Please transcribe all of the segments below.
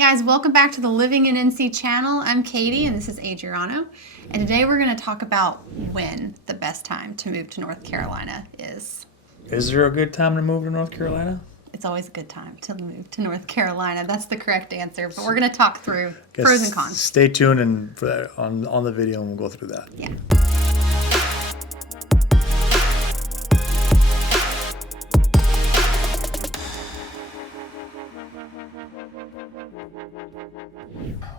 guys, welcome back to the Living in NC channel. I'm Katie and this is Adriano. And today we're going to talk about when the best time to move to North Carolina is. Is there a good time to move to North Carolina? It's always a good time to move to North Carolina. That's the correct answer. But we're going to talk through pros and cons. Stay tuned and for that, on the video and we'll go through that. Yeah.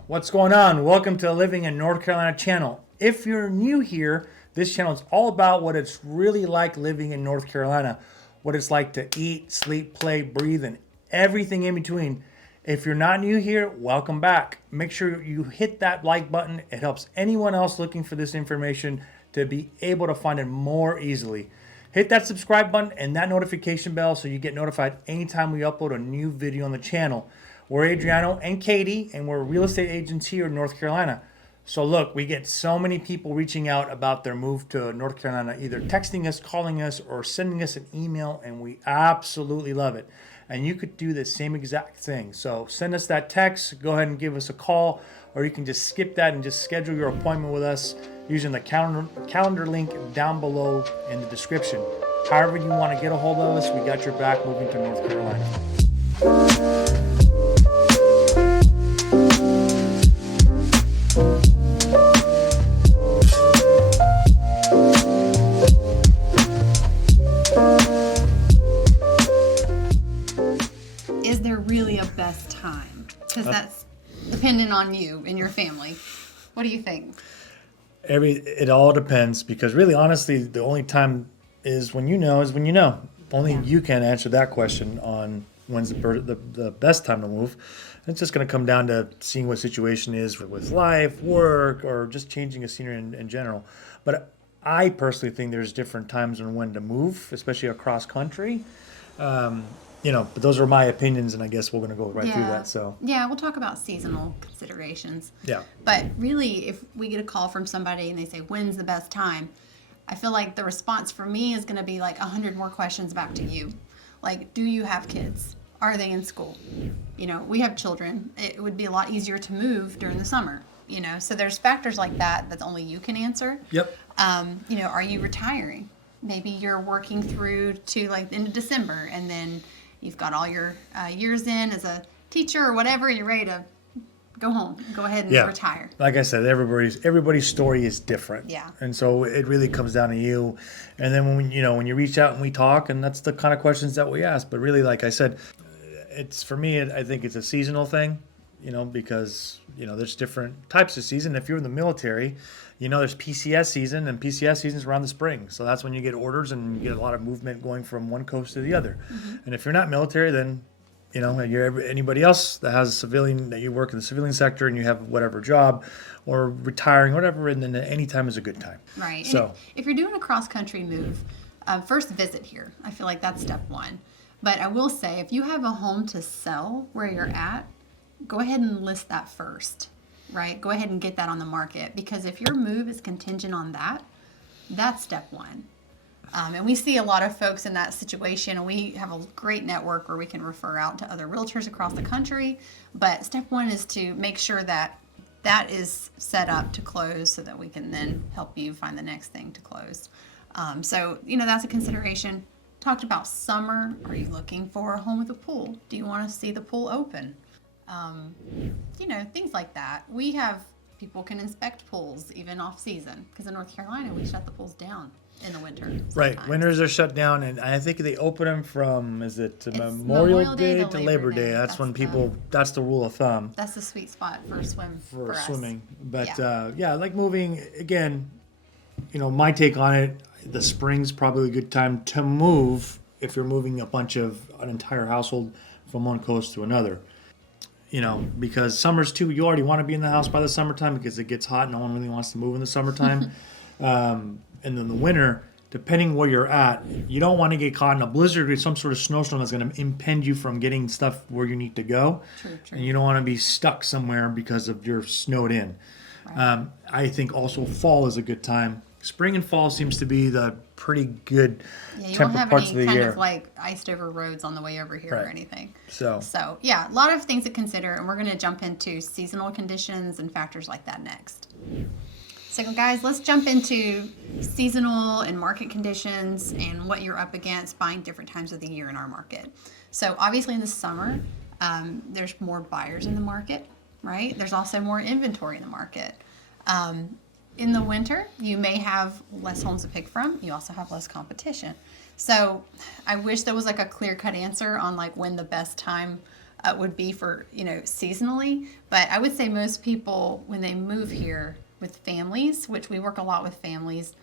What's going on? Welcome to Living in North Carolina channel. If you're new here, this channel is all about what it's really like living in North Carolina, what it's like to eat, sleep, play, breathe, and everything in between. If you're not new here, welcome back. Make sure you hit that like button. It helps anyone else looking for this information to be able to find it more easily. Hit that subscribe button and that notification bell so you get notified anytime we upload a new video on the channel. We're Adriano and Katie, and we're real estate agents here in North Carolina. So look, we get so many people reaching out about their move to North Carolina, either texting us, calling us, or sending us an email, and we absolutely love it. And you could do the same exact thing. So send us that text, go ahead and give us a call, or you can just skip that and just schedule your appointment with us using the calendar link down below in the description. However you want to get a hold of us, we got your back moving to North Carolina. Is there really a best time? Because that's dependent on you and your family. What do you think? It all depends, because really, honestly, the only time is when you know. Only you can answer that question on when's the best time to move. It's just going to come down to seeing what situation is with life, work, or just changing a scenery in general. But I personally think there's different times on when to move, especially across country. But those are my opinions, and I guess we're going to go right through that. So yeah, we'll talk about seasonal considerations. Yeah. But really, if we get a call from somebody and they say, when's the best time? I feel like the response for me is going to be like 100 more questions back to you. Like, do you have kids? Are they in school? We have children. It would be a lot easier to move during the summer, So there's factors like that only you can answer. Yep. Are you retiring? Maybe you're working through to like the end of December, and then you've got all your years in as a teacher or whatever. You're ready to go home. Go ahead and retire. Like I said, everybody's story is different. Yeah. And so it really comes down to you. And then when you reach out and we talk, and that's the kind of questions that we ask. But really, like I said, it's for me. I think it's a seasonal thing. Because there's different types of season. If you're in the military, there's PCS season, and PCS season is around the spring. So that's when you get orders and you get a lot of movement going from one coast to the other. Mm-hmm. And if you're not military, then you're anybody else that has a civilian, that you work in the civilian sector and you have whatever job or retiring, whatever, and then any time is a good time. Right. So and if you're doing a cross-country move, first visit here. I feel like that's step one. But I will say, if you have a home to sell where you're at, go ahead and list that first, right? Go ahead and get that on the market, because if your move is contingent on that, that's step one. And we see a lot of folks in that situation, and we have a great network where we can refer out to other realtors across the country. But step one is to make sure that that is set up to close so that we can then help you find the next thing to close. So that's a consideration. Talked about summer. Are you looking for a home with a pool? Do you want to see the pool open? Things like that. We have people can inspect pools even off season, because in North Carolina we shut the pools down in the winter. Sometimes. Right, winters are shut down, and I think they open them from Memorial Day to Labor Day. That's when people. That's the rule of thumb. That's the sweet spot for a swim for us. Swimming. But like moving again. My take on it. The spring's probably a good time to move if you're moving an entire household from one coast to another. Because summers too, you already want to be in the house by the summertime because it gets hot. No one really wants to move in the summertime. And then the winter, depending where you're at, you don't want to get caught in a blizzard or some sort of snowstorm that's going to impede you from getting stuff where you need to go. True. And you don't want to be stuck somewhere because of you're snowed in. Right. I think also fall is a good time spring and fall seems to be the pretty good Yeah, you won't temperate have parts of any the kind year. of like iced over roads on the way over here or Right. anything. So So, yeah, a lot of things to consider, and we're going to jump into seasonal conditions and factors like that next. So, guys, let's jump into seasonal and market conditions and what you're up against buying different times of the year in our market. So, obviously, in the summer, there's more buyers in the market, right? There's also more inventory in the market. In the winter, you may have less homes to pick from. You also have less competition. So I wish there was like a clear-cut answer on like when the best time would be for, seasonally. But I would say most people, when they move here with families, which we work a lot with families,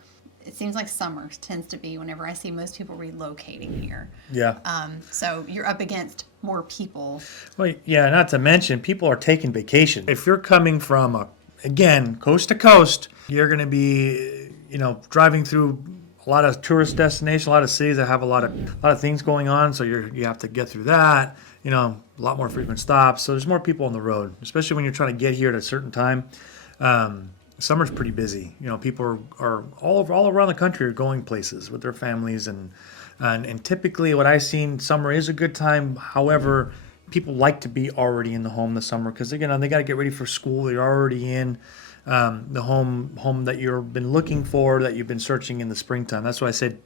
it seems like summer tends to be whenever I see most people relocating here. yeah. So you're up against more people. Well, yeah, not to mention people are taking vacation. If you're coming from again, coast to coast, you're going to be, driving through a lot of tourist destinations, a lot of cities that have a lot of things going on. So you have to get through that. A lot more frequent stops. So there's more people on the road, especially when you're trying to get here at a certain time. Summer's pretty busy. People are all around the country are going places with their families, and typically what I've seen, summer is a good time. However, people like to be already in the home this summer because they got to get ready for school. You're already in the home that you've been looking for, that you've been searching in the springtime. That's why I said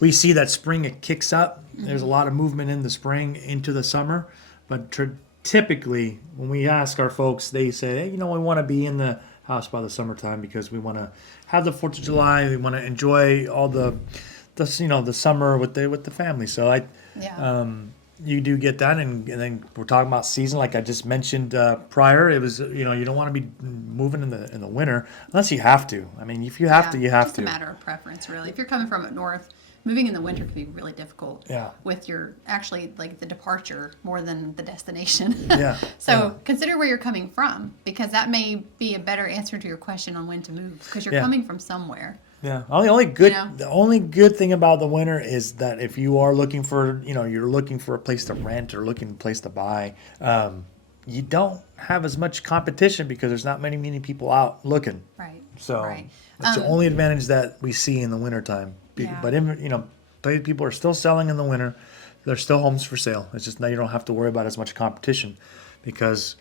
we see that spring it kicks up. There's a lot of movement in the spring into the summer, but typically when we ask our folks, they say, hey, we want to be in the house by the summertime because we want to have the 4th of July. We want to enjoy all the summer with the family. So you do get that, and then we're talking about season, like I just mentioned prior. It was you don't want to be moving in the winter unless you have to. I mean, if you have to, you have just to. a matter of preference, really. If you're coming from up north, moving in the winter can be really difficult. Yeah. With your actually like the departure more than the destination. Yeah. So consider where you're coming from, because that may be a better answer to your question on when to move, because you're coming from somewhere. Yeah. The only good thing about the winter is that if you are looking for, you're looking for a place to rent or looking for a place to buy, you don't have as much competition because there's not many people out looking. Right. So Right. that's the only advantage that we see in the wintertime. Yeah. But people are still selling in the winter. There's still homes for sale. It's just now you don't have to worry about as much competition because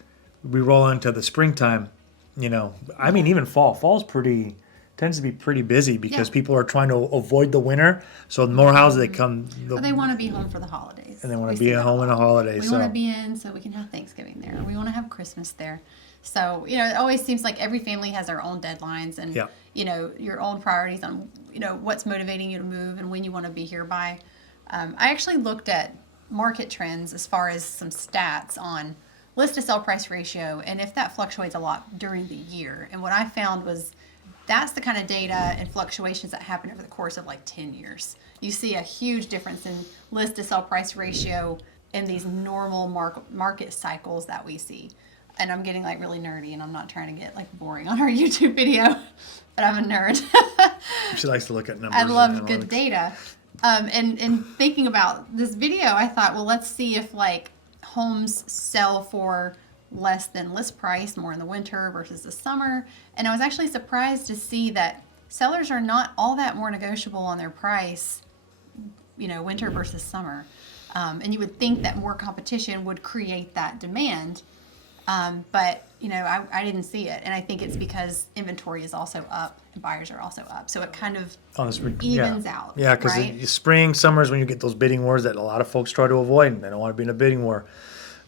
we roll into the springtime. Even fall. Fall's tends to be pretty busy because people are trying to avoid the winter. So the more houses they come, But they want to be home for the holidays. and they want We to be see at that home in the lot. holidays. We want to be in so we can have Thanksgiving there. We want to have Christmas there. So, it always seems like every family has their own deadlines and, your own priorities on, what's motivating you to move and when you want to be here by. I actually looked at market trends as far as some stats on list to sell price ratio and if that fluctuates a lot during the year. And what I found was that's the kind of data and fluctuations that happen over the course of like 10 years. You see a huge difference in list to sell price ratio in these normal market cycles that we see. And I'm getting like really nerdy, and I'm not trying to get like boring on our YouTube video, but I'm a nerd. She likes to look at numbers. I love and good analytics. data. And thinking about this video, I thought, well, let's see if like homes sell for less than list price more in the winter versus the summer. And I was actually surprised to see that sellers are not all that more negotiable on their price, winter versus summer. And you would think that more competition would create that demand. But I didn't see it. And I think it's because inventory is also up and buyers are also up. So it kind of On the spring, evens out. Yeah, because right? spring, summer is when you get those bidding wars that a lot of folks try to avoid, and they don't want to be in a bidding war.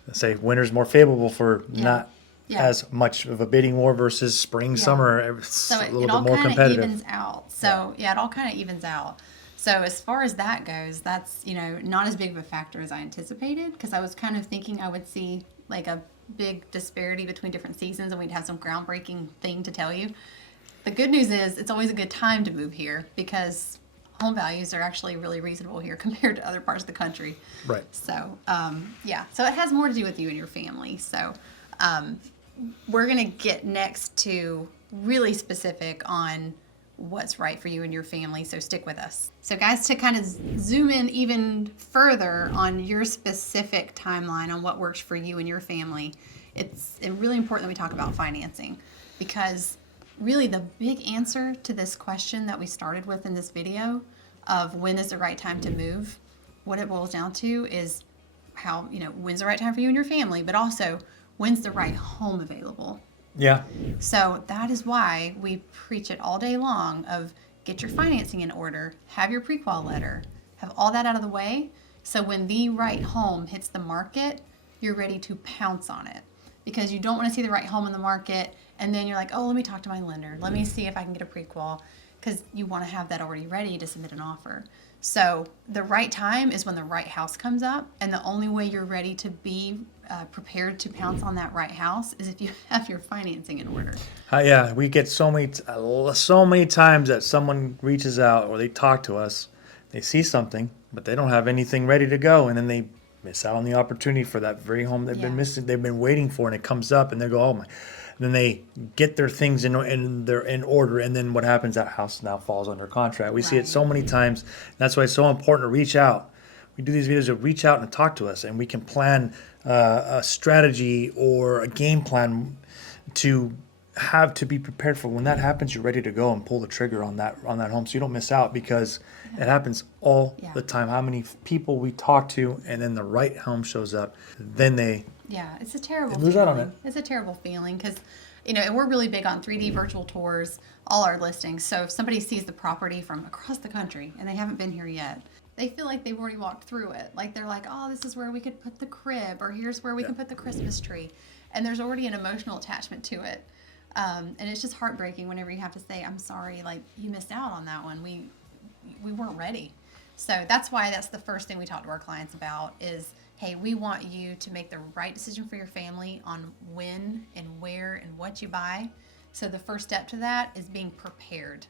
They say winter's more favorable for not as much of a bidding war versus spring, summer. It's So a it little all bit more kind of competitive. evens out. So it all kind of evens out. So as far as that goes, that's not as big of a factor as I anticipated, because I was kind of thinking I would see like a big disparity between different seasons and we'd have some groundbreaking thing to tell you. The good news is it's always a good time to move here because home values are actually really reasonable here compared to other parts of the country. Right. So, so it has more to do with you and your family. So, we're going to get next to really specific on what's right for you and your family. So stick with us. So guys, to kind of zoom in even further on your specific timeline on what works for you and your family, it's really important that we talk about financing, because really the big answer to this question that we started with in this video of when is the right time to move, what it boils down to is how, when's the right time for you and your family, but also when's the right home available. Yeah. So that is why we preach it all day long of get your financing in order, have your pre-qual letter, have all that out of the way. So when the right home hits the market, you're ready to pounce on it, because you don't want to see the right home in the market and then you're like, oh, let me talk to my lender. Let me see if I can get a pre-qual, because you want to have that already ready to submit an offer. So the right time is when the right house comes up, and the only way you're ready to be prepared to pounce on that right house is if you have your financing in order. Yeah, we get so many times that someone reaches out or they talk to us, they see something, but they don't have anything ready to go, and then they miss out on the opportunity for that very home they've been missing, they've been waiting for, and it comes up, and they go, oh my. Then they get their things in order, and then what happens? That house now falls under contract. We see it so many times. That's why it's so important to reach out. We do these videos to reach out and talk to us, and we can plan a strategy or a game plan to be prepared for when that happens. You're ready to go and pull the trigger on that home, so you don't miss out, because it happens all the time. How many people we talk to, and then the right home shows up, then they. Yeah, it's a terrible lose feeling. out on it. It's a terrible feeling because, and we're really big on 3D virtual tours, all our listings. So if somebody sees the property from across the country and they haven't been here yet, they feel like they've already walked through it. Like they're like, oh, this is where we could put the crib, or here's where we can put the Christmas tree. And there's already an emotional attachment to it. And it's just heartbreaking whenever you have to say, I'm sorry, like you missed out on that one. We weren't ready. So that's why that's the first thing we talk to our clients about is, hey, we want you to make the right decision for your family on when and where and what you buy. So the first step to that is being prepared,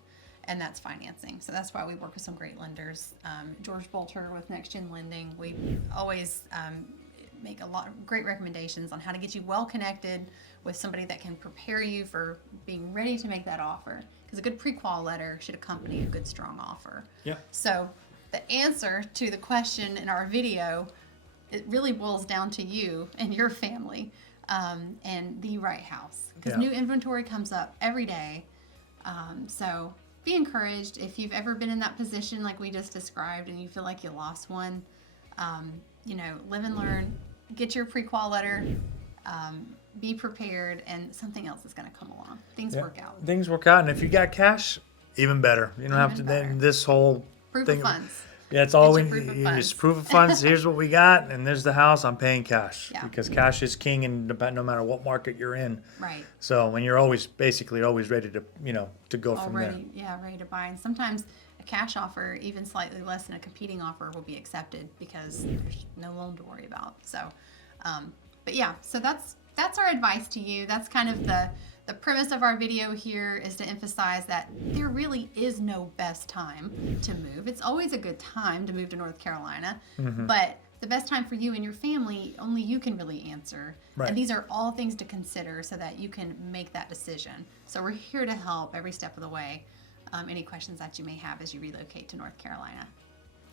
and that's financing. So that's why we work with some great lenders. George Bolter with Next Gen Lending, we always make a lot of great recommendations on how to get you well connected with somebody that can prepare you for being ready to make that offer. Because a good pre-qual letter should accompany a good, strong offer. Yeah. So the answer to the question in our video, it really boils down to you and your family and the right house, because new inventory comes up every day. So be encouraged. If you've ever been in that position like we just described and you feel like you lost one, live and learn, get your pre-qual letter, be prepared, and something else is going to come along. Things work out. Things work out, and if you got cash, even better. You don't have to then this whole Proof thing. of funds. Yeah, it's all we Get your proof of need. funds. Just proof of funds. Here's what we got, and there's the house. I'm paying cash because Yeah. cash is king, and no matter what market you're in. Right. So when you're always ready to to go from there. Ready to buy. And sometimes a cash offer, even slightly less than a competing offer, will be accepted because there's no loan to worry about. So, so that's our advice to you. That's kind of the premise of our video here, is to emphasize that there really is no best time to move. It's always a good time to move to North Carolina, but the best time for you and your family, only you can really answer. Right. And these are all things to consider so that you can make that decision. So we're here to help every step of the way. Any questions that you may have as you relocate to North Carolina.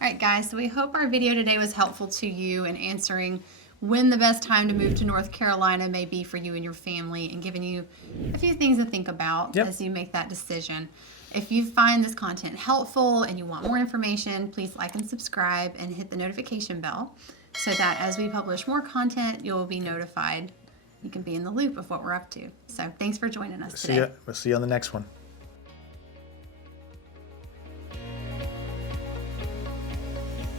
All right, guys, so we hope our video today was helpful to you in answering when the best time to move to North Carolina may be for you and your family, and giving you a few things to think about as you make that decision. If you find this content helpful and you want more information, please like and subscribe and hit the notification bell so that as we publish more content, you'll be notified. You can be in the loop of what we're up to. So thanks for joining us today. We'll see you on the next one.